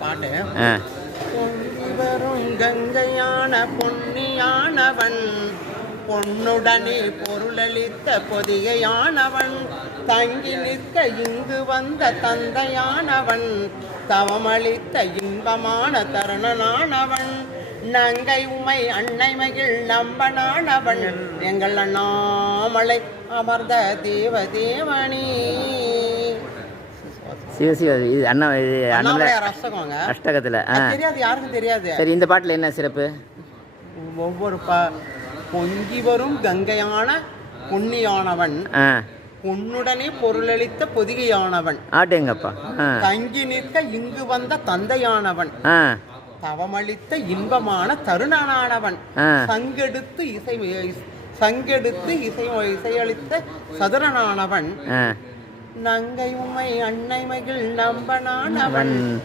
பாட்டு. வரும் கங்கையான பொன்னியானவன் பொன்னுடனே பொருளளித்த பொதிகையானவன் தங்கி நிற்க இங்கு வந்த தந்தையானவன் தவமளித்த இன்பமான தருணனானவன் நங்கை உமை அன்னை மகிழ் நம்பனானவன் எங்கள் அண்ணாமலை அமர்ந்த தேவ தேவனி. சிவ சிவ இது அண்ணா இது அஷ்டகங்க அஷ்டகத்தில் ஆ. தெரியாது யாருக்கும் தெரியாது. சரி இந்த பாட்டில் என்ன சிறப்பு? ஒவ்வொரு ப பொங்கி வரும் கங்கையான புண்ணியானவன் ஆ. பொன்னுடனே பொருளளித்த பொதிகையானவன். ஆட்டேங்கப்பா தங்கி நிற்க இங்கு வந்த தந்தையானவன். தவமளித்த இன்பமான தருணனானவன் சங்கெடுத்து இசை சங்கெடுத்து இசை இசையளித்த சதுரனானவன். நங்கை உமை அன்னை மகிழ் நம்பனானவன். அவன்